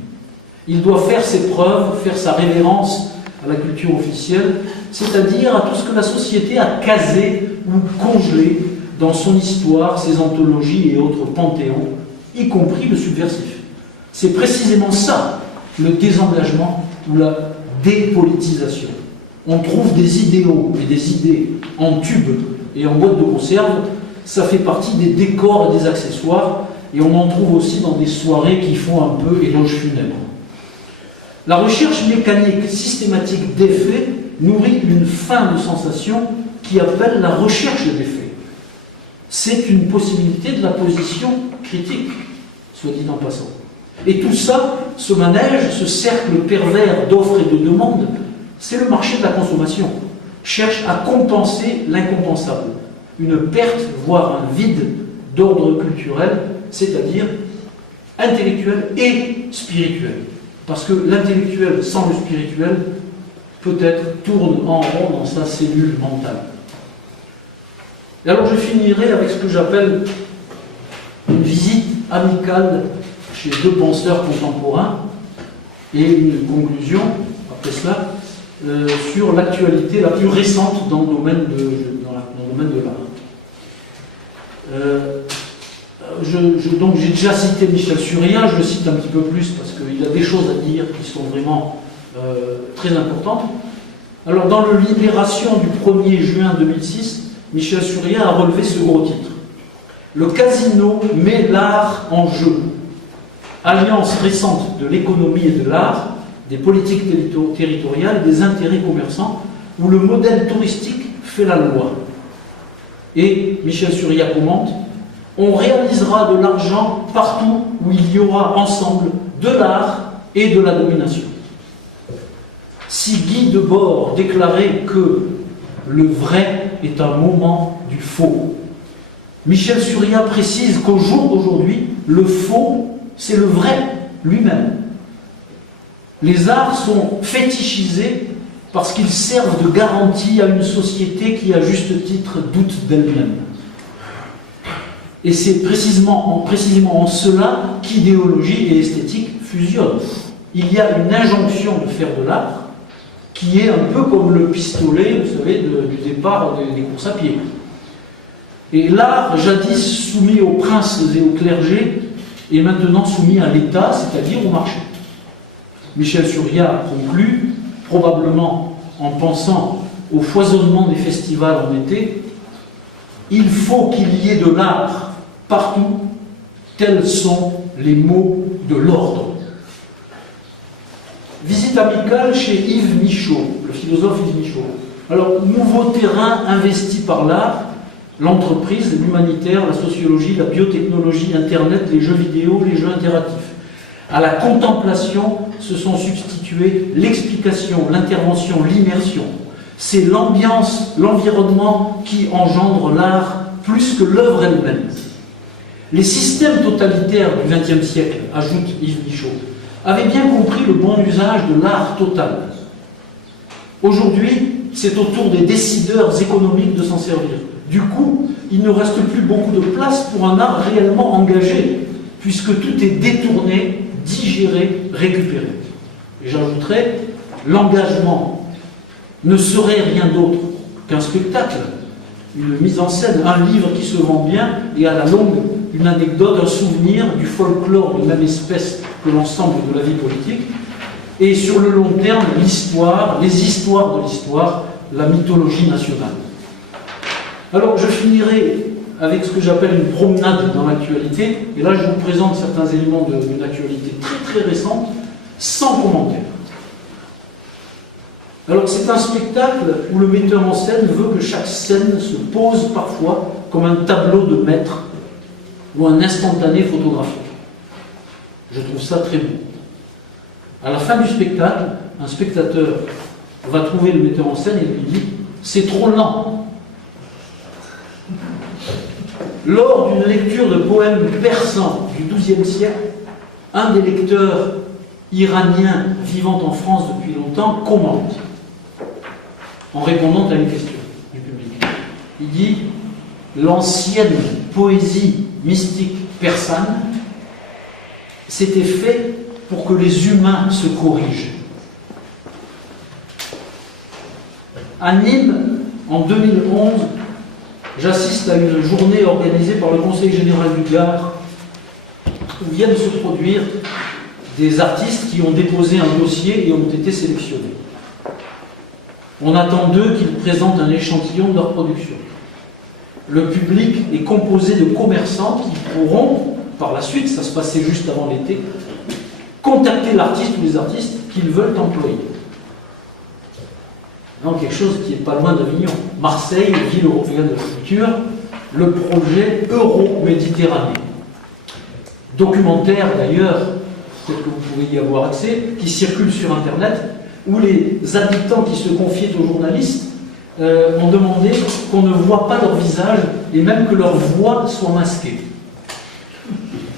Il doit faire ses preuves, faire sa révérence à la culture officielle, c'est-à-dire à tout ce que la société a casé ou congelé dans son histoire, ses anthologies et autres panthéons, y compris le subversif. C'est précisément ça, le désengagement ou la dépolitisation. On trouve des idéaux et des idées en tubes et en boîtes de conserve, ça fait partie des décors et des accessoires, et on en trouve aussi dans des soirées qui font un peu éloge funèbre. La recherche mécanique systématique d'effets nourrit une fin de sensation qui appelle la recherche d'effets. C'est une possibilité de la position critique, soit dit en passant. Et tout ça, ce manège, ce cercle pervers d'offres et de demandes, c'est le marché de la consommation. Cherche à compenser l'incompensable. Une perte, voire un vide d'ordre culturel, c'est-à-dire intellectuel et spirituel. Parce que l'intellectuel sans le spirituel, peut-être, tourne en rond dans sa cellule mentale. Et alors je finirai avec ce que j'appelle une visite amicale chez deux penseurs contemporains et une conclusion, après cela, sur l'actualité la plus récente dans le domaine de l'art. Donc j'ai déjà cité Michel Surya, je le cite un petit peu plus parce qu'il a des choses à dire qui sont vraiment très importantes. Alors dans le Libération du 1er juin 2006, Michel Surya a relevé ce gros titre. Le casino met l'art en jeu. Alliance récente de l'économie et de l'art, des politiques territoriales, des intérêts commerçants, où le modèle touristique fait la loi. Et Michel Surya commente: on réalisera de l'argent partout où il y aura ensemble de l'art et de la domination. Si Guy Debord déclarait que le vrai est un moment du faux, Michel Surya précise qu'au jour d'aujourd'hui, le faux, c'est le vrai lui-même. Les arts sont fétichisés parce qu'ils servent de garantie à une société qui, à juste titre, doute d'elle-même. Et c'est précisément en cela qu'idéologie et esthétique fusionnent. Il y a une injonction de faire de l'art qui est un peu comme le pistolet, vous savez, du départ des courses à pied. Et l'art, jadis soumis aux princes et au clergé, est maintenant soumis à l'État, c'est-à-dire au marché. Michel Surya conclut, probablement en pensant au foisonnement des festivals en été: il faut qu'il y ait de l'art partout, tels sont les mots de l'ordre. Visite amicale chez Yves Michaud, le philosophe Yves Michaud. Alors, nouveau terrain investi par l'art, l'entreprise, l'humanitaire, la sociologie, la biotechnologie, Internet, les jeux vidéo, les jeux interactifs. À la contemplation se sont substitués l'explication, l'intervention, l'immersion. C'est l'ambiance, l'environnement qui engendre l'art plus que l'œuvre elle-même. Les systèmes totalitaires du XXe siècle, ajoute Yves Michaud, avaient bien compris le bon usage de l'art total. Aujourd'hui, c'est au tour des décideurs économiques de s'en servir. Du coup, il ne reste plus beaucoup de place pour un art réellement engagé, puisque tout est détourné, digéré, récupéré. Et j'ajouterais, l'engagement ne serait rien d'autre qu'un spectacle, une mise en scène, un livre qui se vend bien, et à la longue, une anecdote, un souvenir du folklore de même espèce que l'ensemble de la vie politique, et sur le long terme, l'histoire, les histoires de l'histoire, la mythologie nationale. Alors je finirai avec ce que j'appelle une promenade dans l'actualité, et là je vous présente certains éléments d'une actualité très très récente, sans commentaire. Alors c'est un spectacle où le metteur en scène veut que chaque scène se pose parfois comme un tableau de maître ou un instantané photographique. Je trouve ça très beau. À la fin du spectacle, un spectateur va trouver le metteur en scène et lui dit « c'est trop lent ». Lors d'une lecture de poèmes persans du XIIe siècle, un des lecteurs iraniens vivant en France depuis longtemps commente en répondant à une question du public. Il dit « l'ancienne poésie mystique persane s'était fait pour que les humains se corrigent. » À Nîmes, en 2011, j'assiste à une journée organisée par le Conseil général du Gard où viennent se produire des artistes qui ont déposé un dossier et ont été sélectionnés. On attend d'eux qu'ils présentent un échantillon de leur production. Le public est composé de commerçants qui pourront, par la suite, ça se passait juste avant l'été, contacter l'artiste ou les artistes qu'ils veulent employer. Donc quelque chose qui n'est pas loin d'Avignon. Marseille, ville européenne de la culture, le projet Euro-Méditerranée. Documentaire d'ailleurs, peut-être que vous pouvez y avoir accès, qui circule sur Internet, où les habitants qui se confiaient aux journalistes ont demandé qu'on ne voit pas leur visage et même que leur voix soit masquée.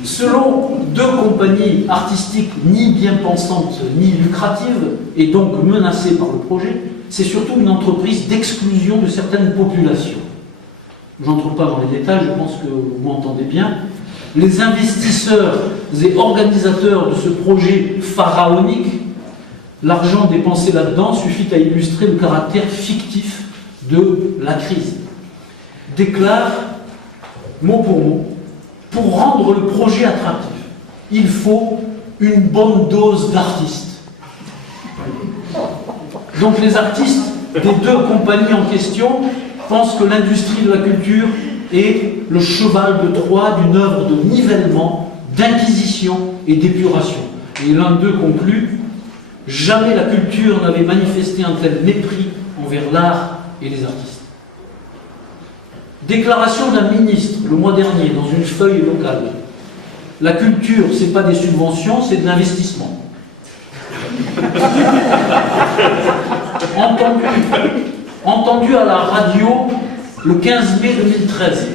Selon deux compagnies artistiques ni bien pensantes ni lucratives, et donc menacées par le projet, c'est surtout une entreprise d'exclusion de certaines populations. Je n'entre pas dans les détails, je pense que vous m'entendez bien. Les investisseurs et organisateurs de ce projet pharaonique, l'argent dépensé là-dedans suffit à illustrer le caractère fictif de la crise. Déclare, mot pour mot, pour rendre le projet attractif, il faut une bonne dose d'artistes. Donc les artistes des deux compagnies en question pensent que l'industrie de la culture est le cheval de Troie d'une œuvre de nivellement, d'inquisition et d'épuration. Et l'un d'eux conclut « Jamais la culture n'avait manifesté un tel mépris envers l'art et les artistes. » Déclaration d'un ministre le mois dernier dans une feuille locale. La culture, ce n'est pas des subventions, c'est de l'investissement. Entendu à la radio le 15 mai 2013.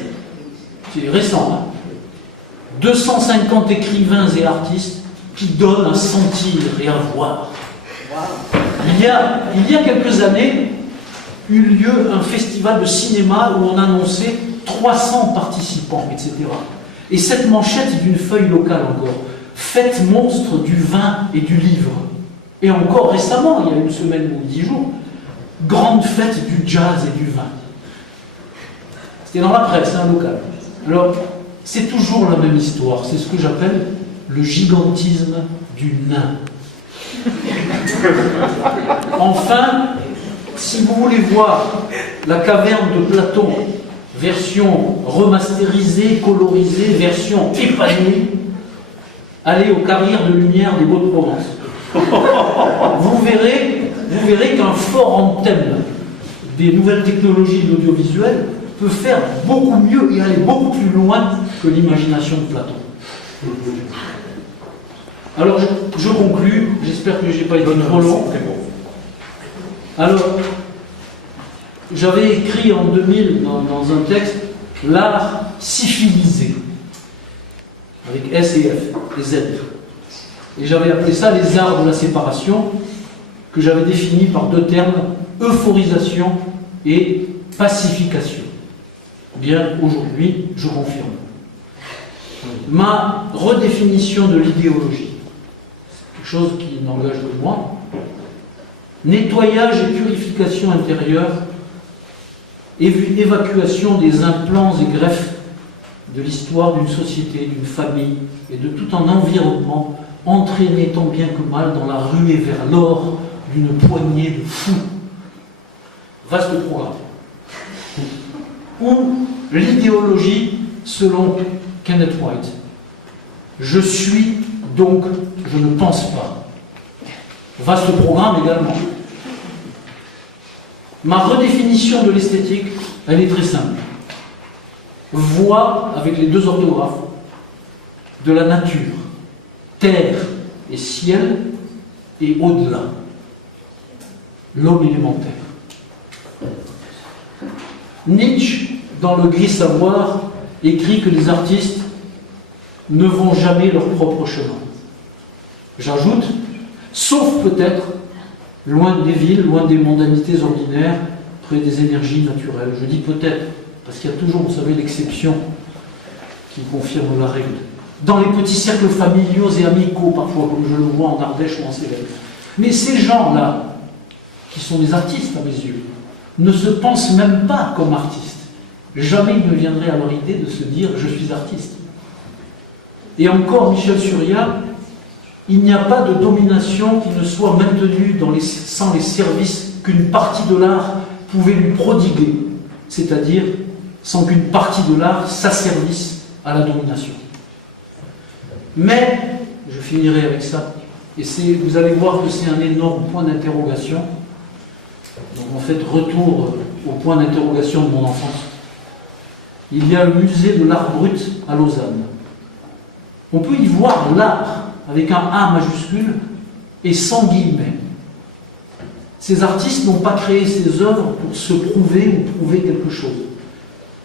C'est récent, hein. 250 écrivains et artistes qui donnent à sentir et à voir. Il y a quelques années, eut lieu un festival de cinéma où on annonçait 300 participants, etc. Et cette manchette est d'une feuille locale encore. Fête monstre du vin et du livre. Et encore récemment, il y a une semaine ou 10 jours, grande fête du jazz et du vin. C'était dans la presse, un local. Alors, c'est toujours la même histoire. C'est ce que j'appelle le gigantisme du nain. Enfin, si vous voulez voir la caverne de Platon, version remasterisée, colorisée, version épanouie, allez aux carrières de lumière des Hauts-de-Provence. Vous verrez qu'un fort antenne des nouvelles technologies de l'audiovisuel peut faire beaucoup mieux et aller beaucoup plus loin que l'imagination de Platon. Alors, je conclus, j'espère que je n'ai pas été trop long. Alors, j'avais écrit en 2000 dans un texte « L'art syphilisé », avec S et F, et Z. Et j'avais appelé ça les arts de la séparation, que j'avais défini par deux termes, euphorisation et pacification. Bien, aujourd'hui, je confirme. Ma redéfinition de l'idéologie, quelque chose qui n'engage que moi, nettoyage et purification intérieure, évacuation des implants et greffes de l'histoire d'une société, d'une famille et de tout un environnement entraînés tant bien que mal dans la ruée vers l'or d'une poignée de fous. Vaste programme. Ou l'idéologie selon Kenneth White. Je suis, donc je ne pense pas. Vaste programme également. Ma redéfinition de l'esthétique, elle est très simple. Voix, avec les deux orthographes, de la nature, terre et ciel, et au-delà, l'homme élémentaire. Nietzsche, dans Le Gris Savoir, écrit que les artistes ne vont jamais leur propre chemin. J'ajoute, sauf peut-être loin des villes, loin des mondanités ordinaires, près des énergies naturelles. Je dis peut-être, parce qu'il y a toujours, vous savez, l'exception qui confirme la règle. Dans les petits cercles familiaux et amicaux, parfois, comme je le vois en Ardèche ou en Célèbes. Mais ces gens-là, qui sont des artistes à mes yeux, ne se pensent même pas comme artistes. Jamais il ne viendrait à leur idée de se dire « je suis artiste ». Et encore, Michel Surya, il n'y a pas de domination qui ne soit maintenue sans les services qu'une partie de l'art pouvait lui prodiguer, c'est-à-dire sans qu'une partie de l'art s'asservisse à la domination. Mais, je finirai avec ça, et vous allez voir que c'est un énorme point d'interrogation. Donc en fait, retour au point d'interrogation de mon enfance. Il y a le musée de l'art brut à Lausanne. On peut y voir l'art avec un A majuscule et sans guillemets. Ces artistes n'ont pas créé ces œuvres pour se prouver ou prouver quelque chose.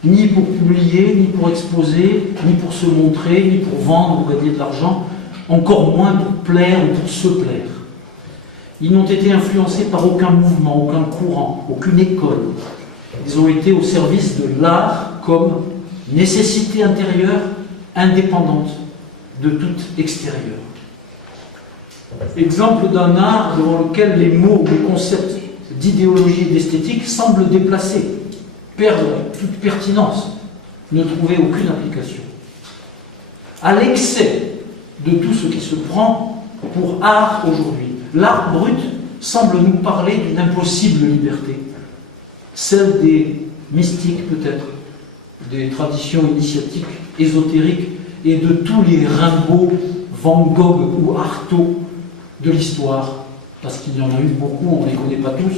Ni pour publier, ni pour exposer, ni pour se montrer, ni pour vendre ou gagner de l'argent, encore moins pour plaire ou pour se plaire. Ils n'ont été influencés par aucun mouvement, aucun courant, aucune école. Ils ont été au service de l'art comme nécessité intérieure, indépendante de tout extérieur. Exemple d'un art devant lequel les mots, les concepts d'idéologie et d'esthétique semblent déplacés, perdre toute pertinence, ne trouver aucune application. À l'excès de tout ce qui se prend pour art aujourd'hui, l'art brut semble nous parler d'une impossible liberté, celle des mystiques peut-être, des traditions initiatiques, ésotériques, et de tous les Rimbaud, Van Gogh ou Artaud de l'histoire, parce qu'il y en a eu beaucoup, on ne les connaît pas tous.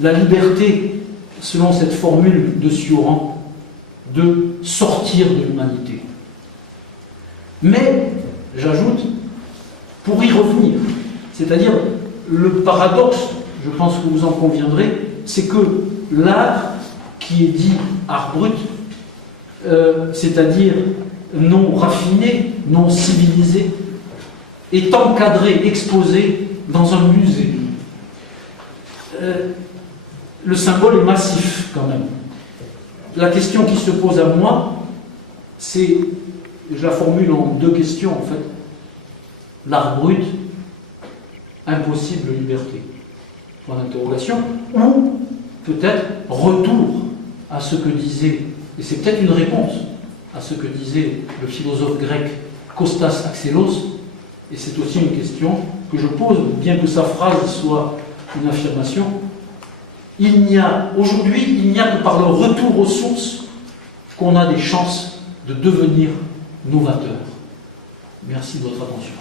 La liberté, selon cette formule de Cioran, de sortir de l'humanité. Mais, j'ajoute, pour y revenir, c'est-à-dire le paradoxe, je pense que vous en conviendrez, c'est que l'art qui est dit art brut, c'est-à-dire non raffiné, non civilisé, est encadré, exposé dans un musée. Le symbole est massif quand même. La question qui se pose à moi, c'est, je la formule en deux questions en fait. L'art brut, impossible liberté, point d'interrogation, ou peut-être retour à ce que disait, et c'est peut-être une réponse à ce que disait le philosophe grec Kostas Axelos, et c'est aussi une question que je pose, bien que sa phrase soit une affirmation. Aujourd'hui, il n'y a que par le retour aux sources qu'on a des chances de devenir novateur. Merci de votre attention.